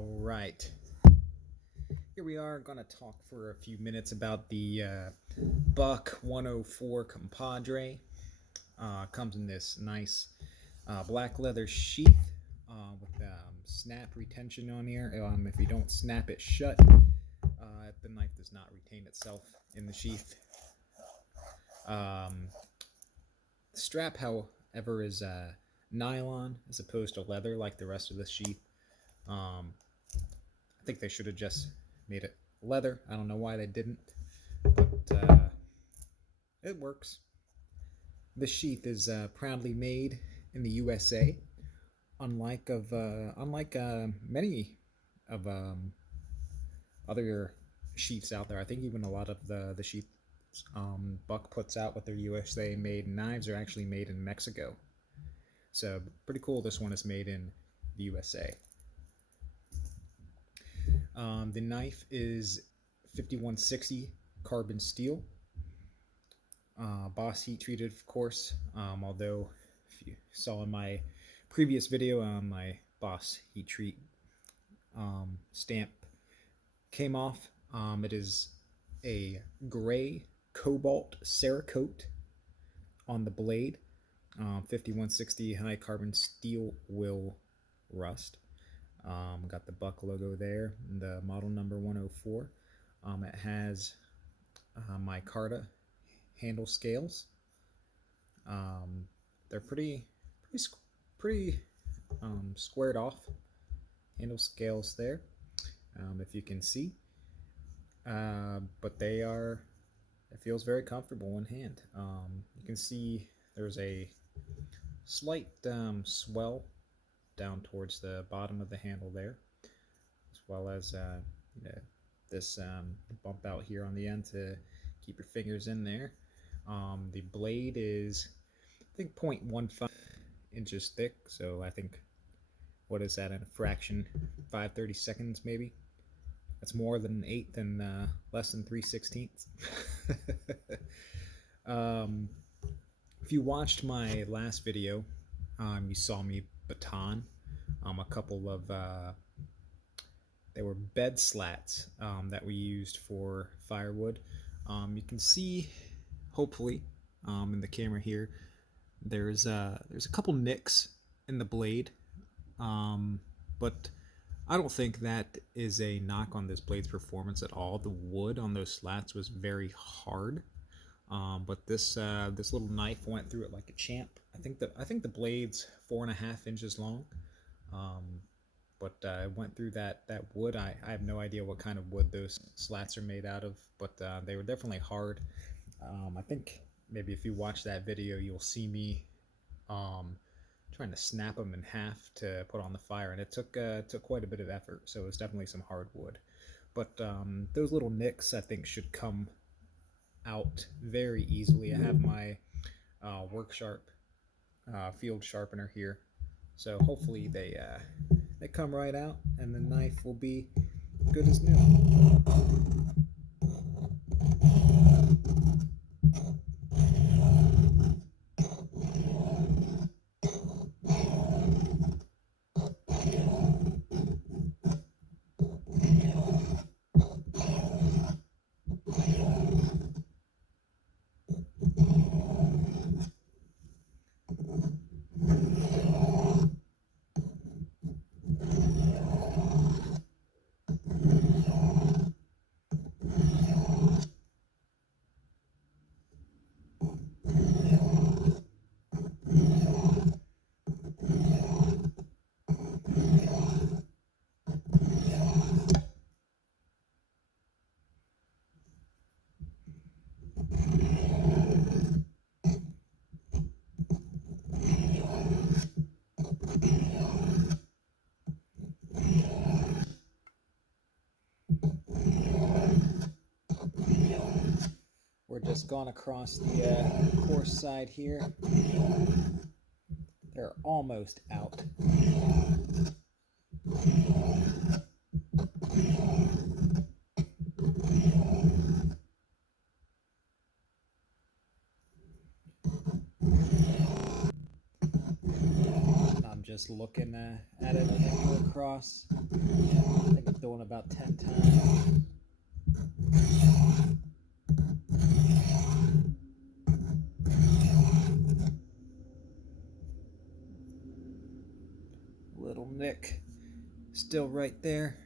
All right. Here we are going to talk for a few minutes about the Buck 104 Compadre. Comes in this nice black leather sheath with snap retention on here. If you don't snap it shut, the knife does not retain itself in the sheath. The strap, however, is nylon as opposed to leather like the rest of the sheath. I think they should have just made it leather. I don't know why they didn't, but it works. The sheath is proudly made in the USA, unlike many of other sheaths out there. I think even a lot of the sheaths Buck puts out with their USA made knives are actually made in Mexico. So pretty cool. This one is made in the USA. The knife is 5160 carbon steel. Boss heat treated, of course, although if you saw in my previous video, my Boss heat treat stamp came off. It is a gray cobalt Cerakote on the blade. 5160 high carbon steel will rust. Got the Buck logo there, the model number 104. It has micarta handle scales. They're pretty squared off handle scales there, if you can see. But it feels very comfortable in hand. You can see there's a slight swell down towards the bottom of the handle there, as well as this bump out here on the end to keep your fingers in there. The blade is, I think, 0.15 inches thick, so I think, what is that in a fraction? 5/32 maybe? That's more than an eighth and less than 3/16. If you watched my last video, you saw me baton a couple of they were bed slats that we used for firewood. You can see, hopefully, in the camera here, there's a couple nicks in the blade, but I don't think that is a knock on this blade's performance at all. The wood on those slats was very hard, but this little knife went through it like a champ. I think the blade's 4.5 inches long, but it went through that wood. I have no idea what kind of wood those slats are made out of, but they were definitely hard. I think maybe if you watch that video, you'll see me trying to snap them in half to put on the fire, and it took quite a bit of effort. So it was definitely some hard wood. But those little nicks, I think, should come out very easily. I have my Work Sharp field sharpener here, so hopefully they come right out, and the knife will be good as new. We're just gone across the course side here. They're almost out. I'm just looking at it as I go across. Going about 10 times. Little nick still right there.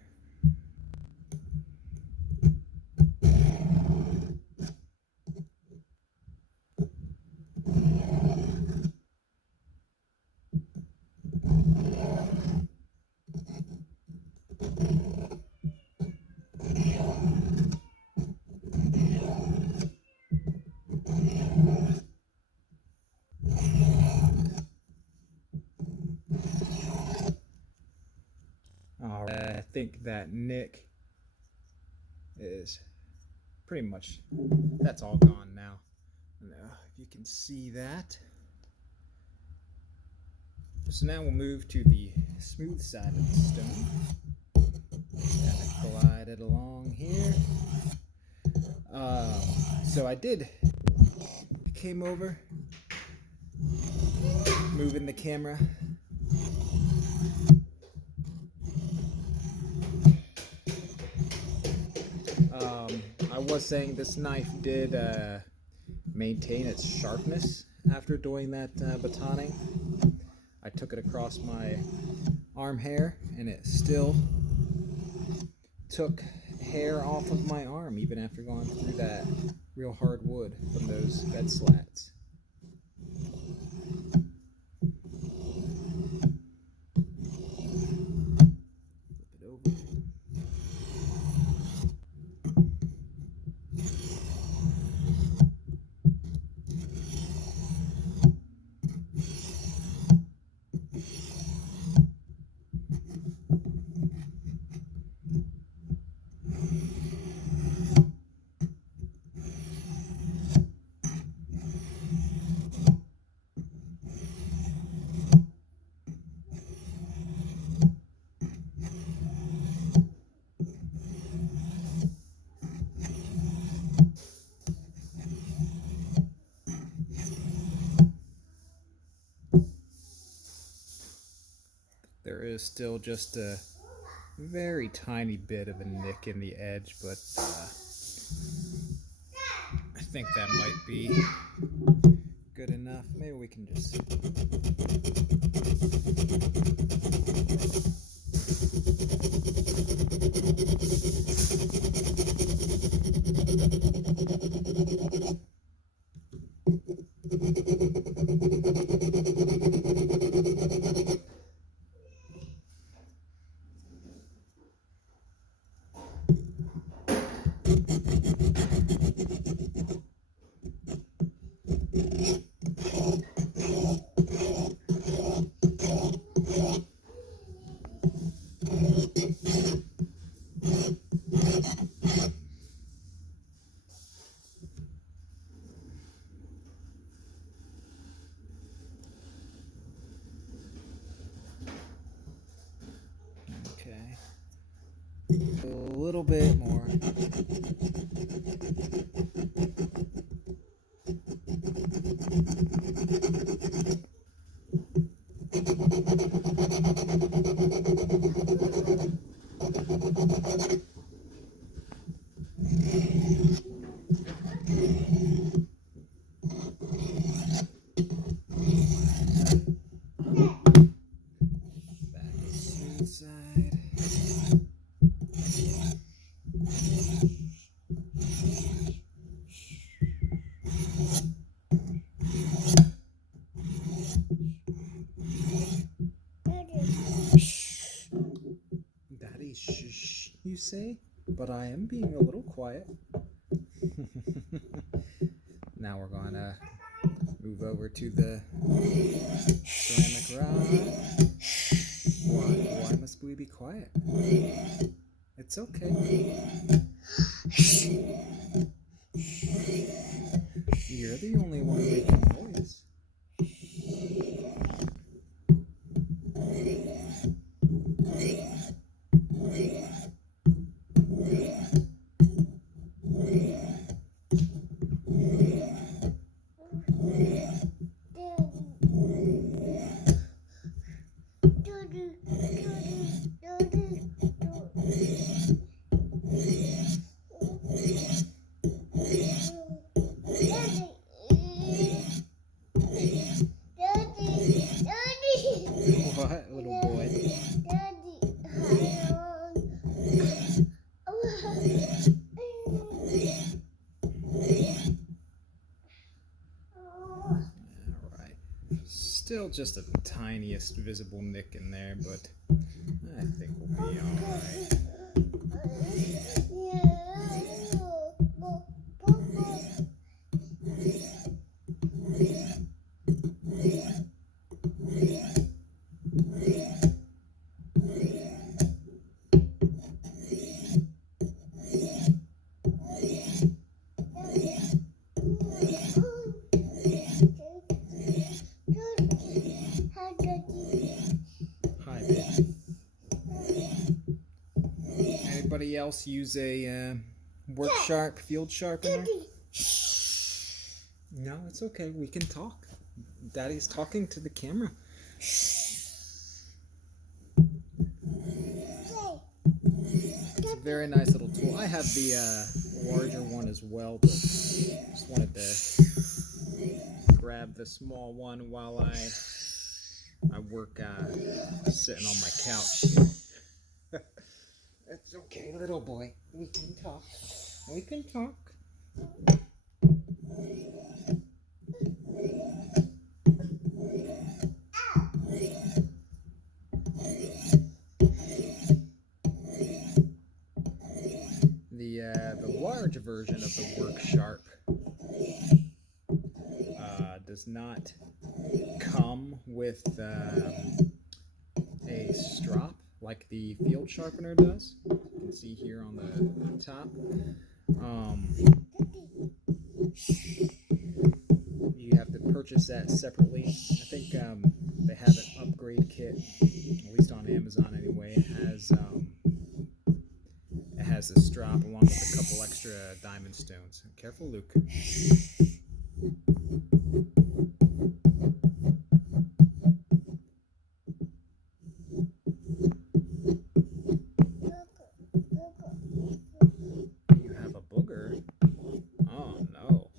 All right, I think that nick is pretty much, that's all gone now. If you can see that. So now we'll move to the smooth side of the stone. Kind of glide it along here. So I came over, moving the camera. I was saying this knife did maintain its sharpness after doing that batoning. I took it across my arm hair and it still took hair off of my arm even after going through that real hard wood from those bed slats. Flip it over. There is still just a very tiny bit of a nick in the edge, but I think that might be good enough. Maybe we can just a little bit more. Back inside. Daddy, shh, you say? But I am being a little quiet. Now we're gonna move over to the ceramic rod. Why must we be quiet? It's okay. You're the only one making noise. Still just the tiniest visible nick in there, but I think we'll be alright. Hi, baby. Anybody else use a work sharp field sharpener? No, it's okay. We can talk. Daddy's talking to the camera. It's a very nice little tool. I have the larger one as well, but just wanted to grab the small one while I work sitting on my couch. It's okay, little boy. We can talk. We can talk. The large version of the Work Sharp does not come with a strop like the field sharpener does. You can see here on the top. You have to purchase that separately. I think they have an upgrade kit, at least on Amazon anyway. It has a strap along with a couple extra diamond stones. Careful, Luke. You have a booger? Oh no.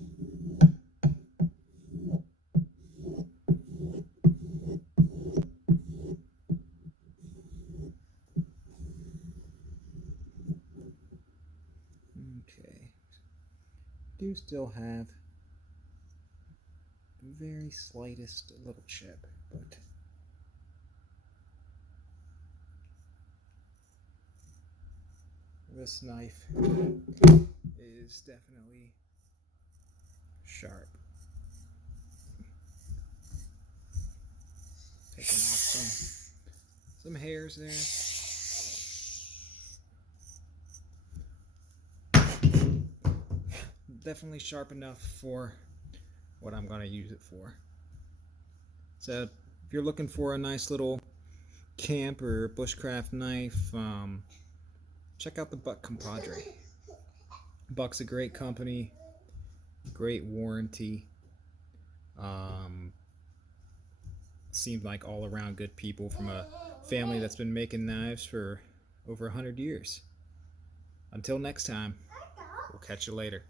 Okay. Do still have the very slightest little chip, but this knife is definitely sharp. Taking off some hairs there. Definitely sharp enough for what I'm going to use it for. So if you're looking for a nice little camp or bushcraft knife, check out the Buck Compadre. Buck's a great company, great warranty. Seems like all around good people from a family that's been making knives for over 100 years. Until next time, we'll catch you later.